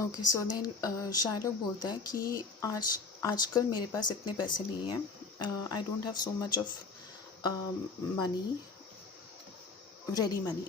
Okay so then शायलोक बोलता है कि आजकल मेरे पास इतने पैसे नहीं हैं, I don't have so much of money, ready money.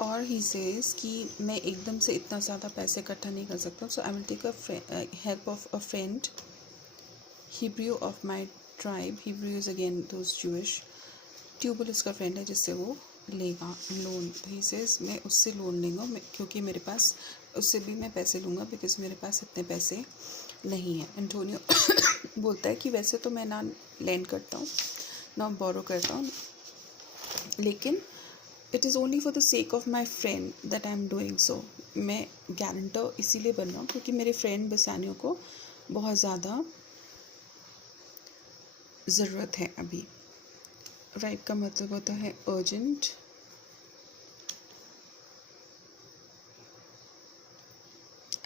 और ही सेज कि मैं एकदम से इतना ज़्यादा पैसे इकट्ठा नहीं कर सकता, so I will take help of a friend Hebrew of my tribe. Hebrew is again those Jewish. Tubal उसका फ्रेंड है जिससे वो लेगा लोन। ही सेज मैं उससे लोन लूँगा क्योंकि मेरे पास, उससे भी मैं पैसे लूँगा बिकॉज मेरे पास इतने पैसे नहीं हैं। एंटोनियो बोलता है कि वैसे तो मैं ना लैंड करता हूँ ना बोरो करता हूँ, लेकिन it is only for the sake of my friend that I am doing so. मैं गारंटर इसीलिए बन रहा हूँ क्योंकि मेरे फ्रेंड बसानियों को बहुत ज़्यादा ज़रूरत है अभी। राइट का मतलब होता है अर्जेंट,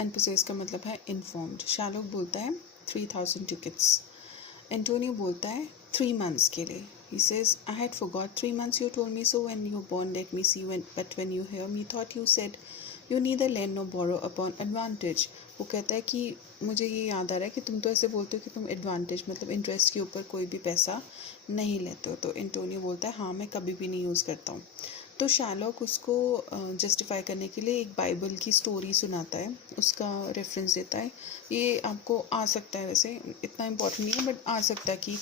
एंड पोसेस का मतलब है इन्फॉर्म्ड। शालोक बोलता है 3000 टिकट्स। एंटोनियो बोलता है 3 months के लिए। He says, I had forgot 3 months you told me so when you were born, let me see but when you hear me thought you said you neither lend nor borrow upon advantage। वो कहता है कि मुझे ये याद आ रहा है कि तुम तो ऐसे बोलते हो कि तुम एडवांटेज मतलब इंटरेस्ट के ऊपर कोई भी पैसा नहीं लेते हो। तो एंटोनियो बोलता है हाँ मैं कभी भी नहीं यूज़ करता हूँ। तो शार्लॉक उसको जस्टिफाई करने के लिए एक बाइबल की स्टोरी सुनाता है, उसका रेफरेंस देता है। ये आपको आ सकता है, वैसे इतना इम्पोर्टेंट नहीं है बट आ सकता है कि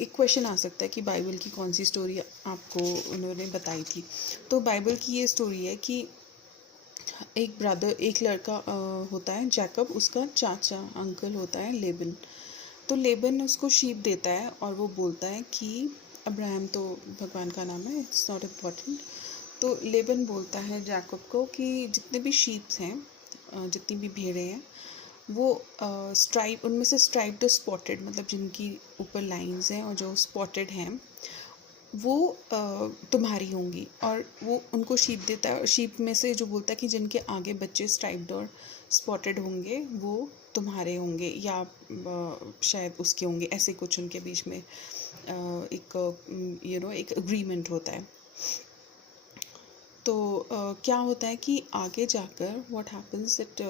एक क्वेश्चन आ सकता है कि बाइबल की कौन सी स्टोरी आपको उन्होंने बताई थी। तो बाइबल की ये स्टोरी है कि एक लड़का होता है जैकब, उसका चाचा अंकल होता है लेबन। तो लेबन उसको शीप देता है और वो बोलता है कि अब्राहम तो भगवान का नाम है, इट्स नॉट इम्पॉर्टेंट। तो लेबन बोलता है जैकब को कि जितने भी शीप्स हैं, जितनी भी भेड़ें हैं, वो स्ट्राइप, उनमें से स्ट्राइप्ड स्पॉटेड मतलब जिनकी ऊपर लाइंस हैं और जो स्पॉटेड हैं वो तुम्हारी होंगी। और वो उनको शीप देता है, और शीप में से जो बोलता है कि जिनके आगे बच्चे स्ट्राइप्ड और स्पॉटेड होंगे वो तुम्हारे होंगे, या शायद उसके होंगे, ऐसे कुछ उनके बीच में एक अग्रीमेंट होता है। तो क्या होता है कि आगे जाकर व्हाट हैपन्स दैट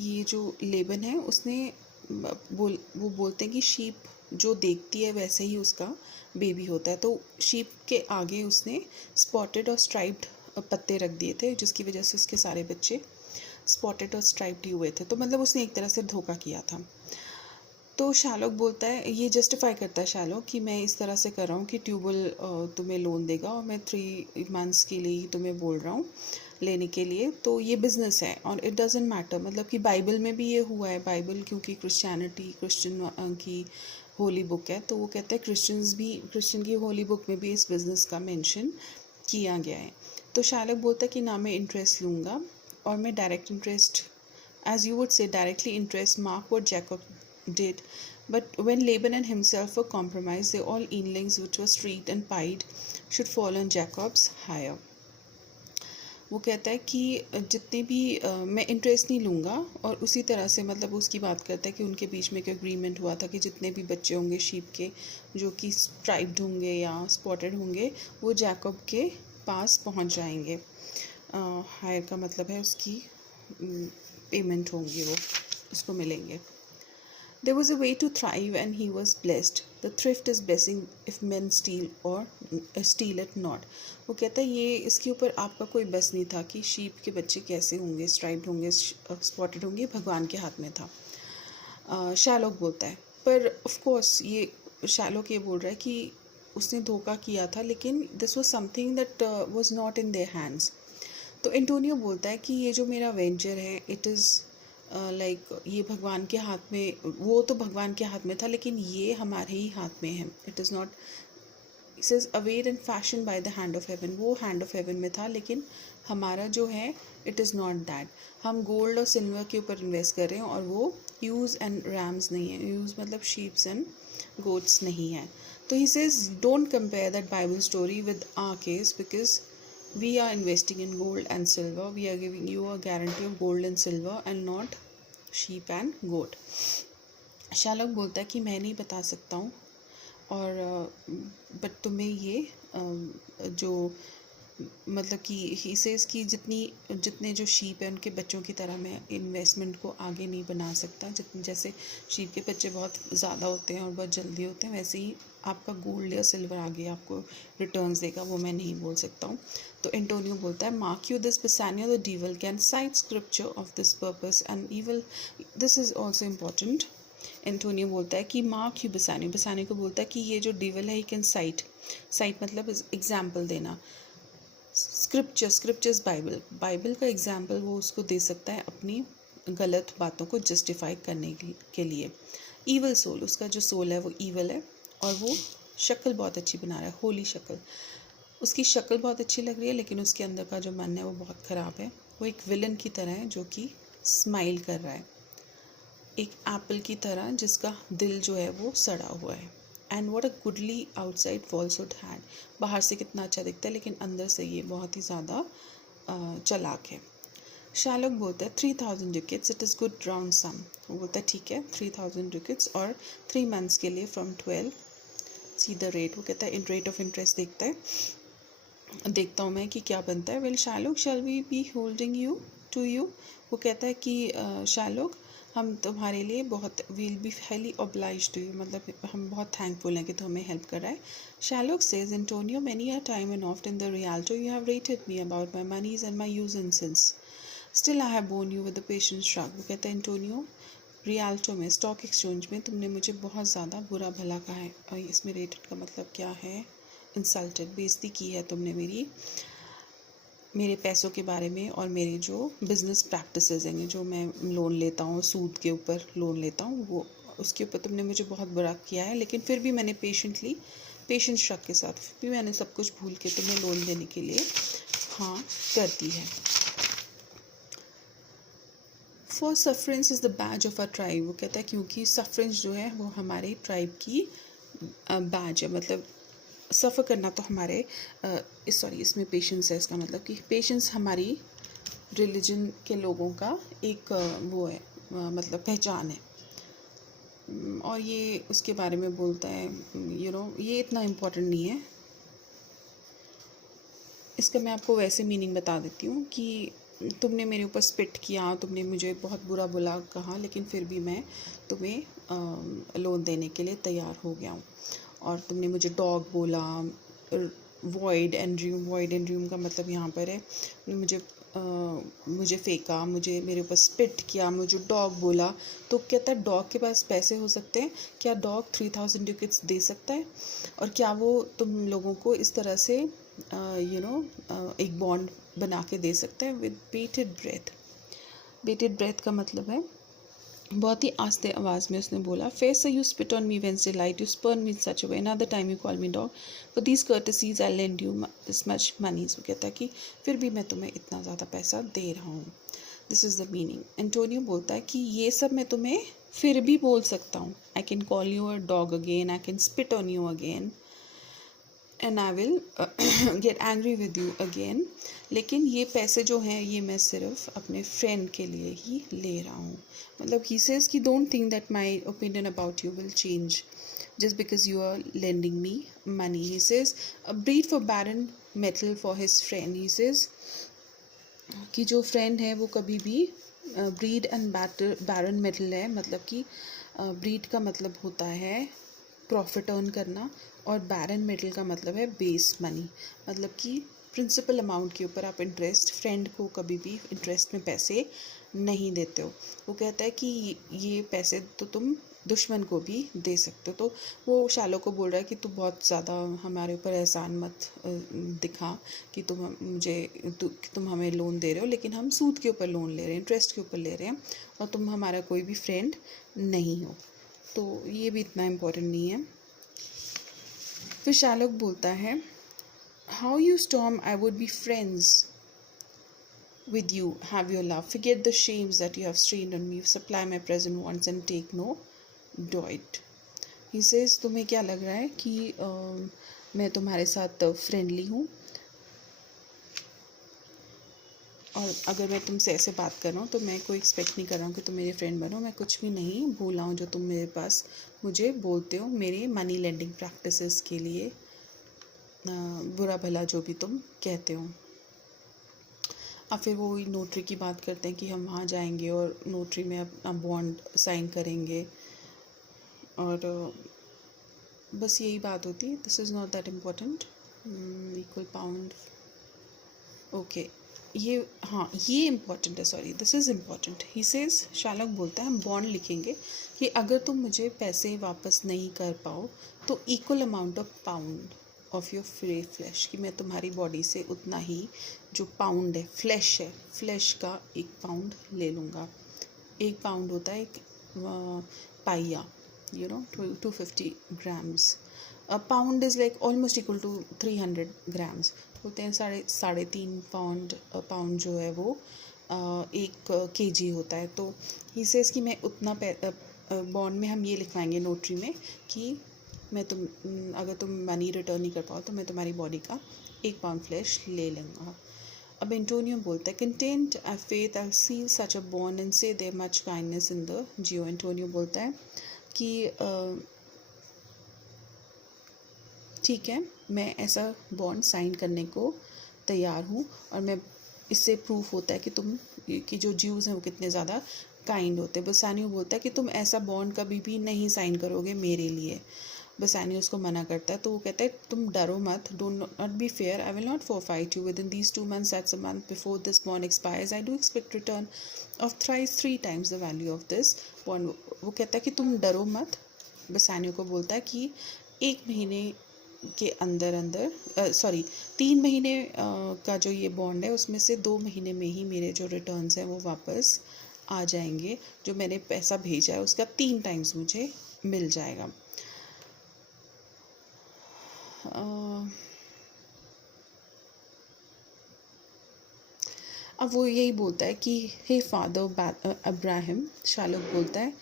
ये जो लेबन है उसने वो बोलते हैं कि शीप जो देखती है वैसे ही उसका बेबी होता है। तो शीप के आगे उसने स्पॉटेड और स्ट्राइप्ड पत्ते रख दिए थे जिसकी वजह से उसके सारे बच्चे स्पॉटेड और स्ट्राइप्ड ही हुए थे। तो मतलब उसने एक तरह से धोखा किया था। तो शार्लॉक बोलता है, ये जस्टिफाई करता है शार्लॉक कि मैं इस तरह से कर रहा हूँ कि ट्यूबल तुम्हें लोन देगा और मैं 3 months के लिए ही तुम्हें बोल रहा हूँ लेने के लिए। तो ये बिज़नेस है और इट डजेंट मैटर, मतलब कि बाइबल में भी ये हुआ है। बाइबल क्योंकि क्रिश्चियन की होली बुक है, तो वो कहते हैं क्रिश्चियन की होली बुक में भी इस बिज़नेस का मेंशन किया गया है। तो शार्लॉक बोलता है कि ना मैं इंटरेस्ट लूँगा और मैं direct interest, as you would say, directly interest mark what Jacob did. But when Laban and himself were compromised, they all inlings which were streaked and pied should fall on Jacob's hire. वो कहता है कि जितने भी मैं interest नहीं लूँगा, और उसी तरह से मतलब उसकी बात करता है कि उनके बीच में एक एग्रीमेंट हुआ था कि जितने भी बच्चे होंगे शीप के जो कि स्ट्राइप्ड होंगे या स्पॉटेड होंगे वो जैकब के पास पहुँच जाएंगे। हायर का मतलब है उसकी पेमेंट होंगी, वो उसको मिलेंगे। There was a way to thrive and he was blessed. The thrift is blessing if men steal it not. वो कहता है ये इसके ऊपर आपका कोई बस नहीं था कि शीप के बच्चे कैसे होंगे, स्ट्राइप्ड होंगे, स्पॉटेड होंगे, भगवान के हाथ में था। शार्लॉक बोलता है, पर ऑफ कोर्स ये शार्लॉक ये बोल रहा है कि उसने धोखा किया था, लेकिन this was something that was not in their hands. तो एंटोनियो बोलता है कि ये जो मेरा वेंचर है इट इज़ लाइक ये भगवान के हाथ में, वो तो भगवान के हाथ में था लेकिन ये हमारे ही हाथ में है। It is not, it says aware and fashion by the hand of haven, वो हैंड ऑफ हेवन में था लेकिन हमारा जो है इट इज़ नॉट दैट। हम गोल्ड और सिल्वर के ऊपर इन्वेस्ट कर रहे हैं और वो यूज़ एंड रैम्स नहीं है, यूज़ मतलब शीप्स एंड गोट्स नहीं है। तो he says don't compare that Bible story with our case because we are investing in gold and silver, we are giving you a guarantee of gold and silver and not sheep and goat. Sherlock बोलता है कि मैं नहीं बता सकता हूँ और but तुम्हें ये जो मतलब कि ही सेज कि जितने जो शीप है उनके बच्चों की तरह मैं इन्वेस्टमेंट को आगे नहीं बना सकता। जितने जैसे शीप के बच्चे बहुत ज़्यादा होते हैं और बहुत जल्दी होते हैं, वैसे ही आपका गोल्ड या सिल्वर आगे आपको रिटर्न्स देगा, वो मैं नहीं बोल सकता हूँ। तो एंटोनियो बोलता है, mark you this Bassanio the devil can cite scripture of this purpose and evil, this is also important. Antonio बोलता है कि मार्क यू बेसानियो, बेसानियो को बोलता है कि ये जो डीवल है ही कैन साइट, साइट मतलब एग्जाम्पल देना, स्क्रिप्चर्स बाइबल का एग्जाम्पल वो उसको दे सकता है अपनी गलत बातों को जस्टिफाई करने के लिए। ईवल सोल, उसका जो सोल है वो ईवल है और वो शक्ल बहुत अच्छी बना रहा है, होली शक्ल, उसकी शक्ल बहुत अच्छी लग रही है लेकिन उसके अंदर का जो मन है वो बहुत ख़राब है। वो एक विलन की तरह है जो कि स्माइल कर रहा है, एक एप्पल की तरह जिसका दिल जो है वो सड़ा हुआ है। And what a goodly outside falsehood had, बाहर से कितना अच्छा दिखता है लेकिन अंदर से ये बहुत ही ज़्यादा चालाक है। शार्लक बोलता है 3000 ड्यूकेट्स, इट इज़ गुड राउंड सम। वो बोलता है ठीक है 3000 ड्यूकेट्स और 3 मंथ्स के लिए फ्रॉम 12, सी द रेट। वो कहता है रेट ऑफ इंटरेस्ट देखता हूँ मैं कि क्या बनता है। Well Sherlock shall we be holding you to you, वो कहता है कि शार्लक हम तुम्हारे लिए बहुत, we'll be highly obliged to you, मतलब हम बहुत थैंकफुल हैं कि तू हमें हेल्प कर रहा है। Shylock says, Antonio many a time and oft in the Rialto you have rated me about my moneys and my usances, still I have borne you with the patience shrug. वो कहता है Antonio, रियल्टो में, stock exchange में तुमने मुझे बहुत ज़्यादा बुरा भला कहा है। और इसमें रेटेड का मतलब क्या है, इंसल्टेड, बेइज्जती की है तुमने मेरे पैसों के बारे में और मेरे जो बिज़नेस प्रैक्टिसेस हैं, जो मैं लोन लेता हूँ, सूद के ऊपर लोन लेता हूँ, वो उसके ऊपर तुमने मुझे बहुत बुरा किया है। लेकिन फिर भी मैंने पेशेंस शक के साथ फिर भी मैंने सब कुछ भूल के तुम्हें लोन देने के लिए हाँ कर दी है। For sufferance is the badge of our tribe, वो कहता है क्योंकि सफरेंस जो है वो हमारे ट्राइब की बैज है, मतलब सफ़र करना तो हमारे इसमें पेशेंस है, इसका मतलब कि पेशेंस हमारी रिलीजन के लोगों का एक वो है, मतलब पहचान है। और ये उसके बारे में बोलता है, ये इतना इम्पोर्टेंट नहीं है, इसका मैं आपको वैसे मीनिंग बता देती हूँ कि तुमने मेरे ऊपर स्पिट किया, तुमने मुझे बहुत बुरा बुला कहा, लेकिन फिर भी मैं तुम्हें लोन देने के लिए तैयार हो गया हूँ। और तुमने मुझे डॉग बोला, वॉइड एंड ड्रीम का मतलब यहाँ पर है मुझे फेंका, मेरे ऊपर स्पिट किया, मुझे डॉग बोला। तो कहता है डॉग के पास पैसे हो सकते हैं क्या? डॉग 3000 ड्यूकेट्स दे सकता है? और क्या वो तुम लोगों को इस तरह से एक बॉन्ड बना के दे सकता है विद बेटेड ब्रेथ का मतलब है, बहुत ही आस्ते आवाज़ में उसने बोला, face you spit on me Wednesday light, you spurn me such a way, another time you call me dog, for these courtesies I lend you this much money. वो कहता है कि फिर भी मैं तुम्हें इतना ज़्यादा पैसा दे रहा हूँ, this is the meaning. Antonio बोलता है कि ये सब मैं तुम्हें फिर भी बोल सकता हूँ, I can call you a dog again, I can spit on you again and I will get angry with you again, लेकिन ये पैसे जो हैं ये मैं सिर्फ अपने फ्रेंड के लिए ही ले रहा हूँ। मतलब ही सेज कि don't think that my opinion about you will change just because you are lending me money. He says a breed for barren metal for his friend. He says कि जो friend है वो कभी भी breed and baron metal है, मतलब कि breed का मतलब होता है प्रॉफिट अर्न करना और बैरन मेटल का मतलब है बेस मनी, मतलब कि प्रिंसिपल अमाउंट के ऊपर आप इंटरेस्ट, फ्रेंड को कभी भी इंटरेस्ट में पैसे नहीं देते हो। वो कहता है कि ये पैसे तो तुम दुश्मन को भी दे सकते हो। तो वो शालो को बोल रहा है कि तू बहुत ज़्यादा हमारे ऊपर एहसान मत दिखा कि तुम हमें लोन दे रहे हो, लेकिन हम सूद के ऊपर लोन ले रहे हैं, इंटरेस्ट के ऊपर ले रहे हैं, और तुम हमारा कोई भी फ्रेंड नहीं हो। तो ये भी इतना इम्पोर्टेंट नहीं है। फिर शार्लक बोलता है, how you storm I would be friends with you, have your love, forget the shames that you have strained on me, supply my present wants and take no doit. He says, तुम्हें क्या लग रहा है कि मैं तुम्हारे साथ friendly हूँ, और अगर मैं तुमसे ऐसे बात कर रहा हूँ तो मैं कोई एक्सपेक्ट नहीं कर रहा हूँ कि तुम मेरे फ्रेंड बनो, मैं कुछ भी नहीं भूला हूँ जो तुम मेरे पास मुझे बोलते हो मेरे मनी लेंडिंग प्रैक्टिसेस के लिए, बुरा भला जो भी तुम कहते हो। अब फिर वो नोटरी की बात करते हैं कि हम वहाँ जाएंगे और नोटरी में अपना बॉन्ड साइन करेंगे, और बस यही बात होती है। This is not that important. Equal pound, okay, ये हाँ ये इम्पॉर्टेंट है, sorry this is important. He says, Shylock बोलता है हम बॉन्ड लिखेंगे कि अगर तुम मुझे पैसे वापस नहीं कर पाओ तो equal amount of pound of your free flash, कि मैं तुम्हारी बॉडी से उतना ही जो पाउंड है, फ्लैश है, फ्लैश का 1 पाउंड ले लूँगा। 1 पाउंड होता है एक पाइया, 250 grams. A pound is like almost equal to 300 grams. बोलते हैं साढ़े तीन पाउंड जो है वो 1 kg होता है। तो ही सेज कि मैं उतना बॉन्ड में हम ये लिखवाएंगे नोटरी में कि मैं अगर तुम मनी रिटर्न नहीं कर पाओ तो मैं तुम्हारी बॉडी का 1 पाउंड फ्लैश ले लूँगा। अब एंटोनियो बोलता है content I faith I seal such a bond and say there much kindness in the Jew. Antonio बोलता है कि ठीक है, मैं ऐसा बॉन्ड साइन करने को तैयार हूँ, और मैं इससे प्रूफ होता है कि जो ज्यूज़ हैं वो कितने ज़्यादा काइंड होते हैं। बसानियो बोलता है कि तुम ऐसा बॉन्ड कभी भी नहीं साइन करोगे मेरे लिए। बसानियो उसको मना करता है, तो वो कहता है तुम डरो मत, do not be fair, I will not forfeit you within these 2 months, that's a month before this bond expires, I do expect return of thrice 3 times the value of this bond। वो कहता है कि तुम डरो मत। बसानियो को बोलता है कि 1 महीने के अंदर 3 महीने का जो ये बॉन्ड है उसमें से 2 महीने में ही मेरे जो रिटर्न्स हैं वो वापस आ जाएंगे, जो मैंने पैसा भेजा है उसका 3 टाइम्स मुझे मिल जाएगा। अब वो यही बोलता है कि हे फादर अब्राहम, शालक बोलता है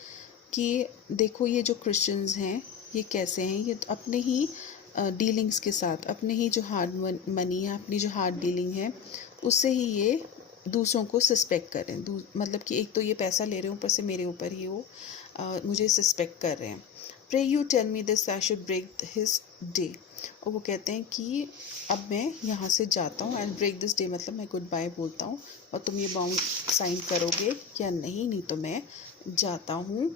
कि देखो ये जो क्रिश्चियंस हैं ये कैसे हैं, ये तो अपने ही डीलिंग्स के साथ, अपने ही जो हार्ड मनी है, अपनी जो हार्ड डीलिंग है उससे ही ये दूसरों को सस्पेक्ट कर रहे हैं। मतलब कि एक तो ये पैसा ले रहे हैं, ऊपर से मेरे ऊपर ही वो मुझे सस्पेक्ट कर रहे हैं। Pray you tell me this I should break his day. और वो कहते हैं कि अब मैं यहाँ से जाता हूँ, एंड ब्रेक दिस डे मतलब मैं गुड बाय बोलता हूँ, और तुम ये बॉन्ड साइन करोगे या नहीं तो मैं जाता हूँ।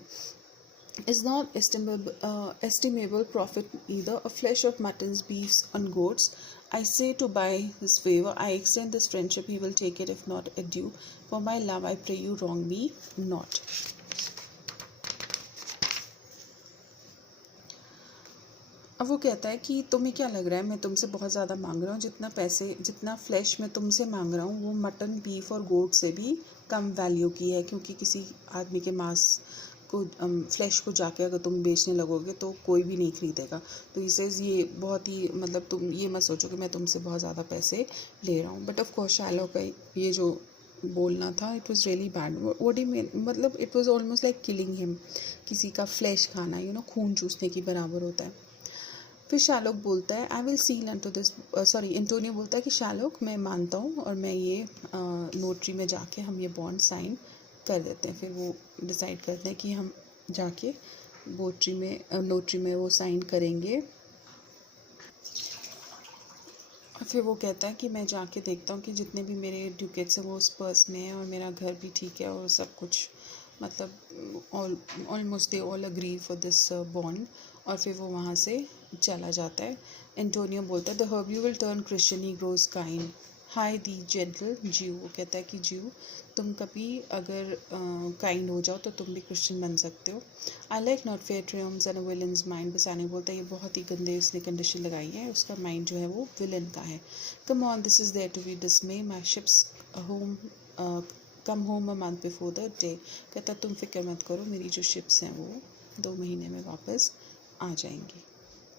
is not estimable profit neither a flesh of muttons, beefs and goats. I say to buy his favor, I extend this friendship, he will take it if not adieu. For my love I pray you wrong me not. अब वो कहता है कि तुम्हें क्या लग रहा है मैं तुमसे बहुत ज़्यादा मांग रहा हूँ, जितना फ्लैश मैं तुमसे मांग रहा हूँ वो मटन, बीफ और गोट से भी कम वैल्यू की है, क्योंकि किसी आदमी के मांस को, फ्लैश को जाके अगर तुम बेचने लगोगे तो कोई भी नहीं खरीदेगा। तो इसे ये बहुत ही, मतलब तुम ये मत सोचो कि मैं तुमसे बहुत ज़्यादा पैसे ले रहा हूँ। बट ऑफ कोर्स शालॉक का ये जो बोलना था it was really bad. What do you mean, मतलब it was almost like killing him. किसी का फ्लैश खाना खून चूसने की बराबर होता है। फिर शालॉक बोलता है I will seal unto this, Antonio बोलता है कि शालॉक मैं मानता हूँ और मैं ये नोटरी में जाके हम ये बॉन्ड साइन कर देते हैं। फिर वो डिसाइड करते हैं कि हम जाके नोटरी में वो साइन करेंगे। फिर वो कहता है कि मैं जाके देखता हूँ कि जितने भी मेरे ड्यूकेट्स हैं वो उस पर्स में है, और मेरा घर भी ठीक है, और सब कुछ, मतलब almost they all agree for this bond. और फिर वो वहाँ से चला जाता है। एंटोनियो बोलता है the herb you will turn Christian, he grows kind, high the gentle ज्यू। वो कहता है कि ज्यू, तुम कभी अगर काइंड हो जाओ तो तुम भी क्रिश्चियन बन सकते हो। I like not fair terms and villains mind. Bassanio बोलता है ये बहुत ही गंदे उसने कंडीशन लगाई है, उसका माइंड जो है वो विलन का है। Come on this is there to be dismay, my ships home come home a month before the day. कहता तुम फिक्र मत करो, मेरी जो शिप्स हैं वो 2 महीने में वापस आ जाएंगी।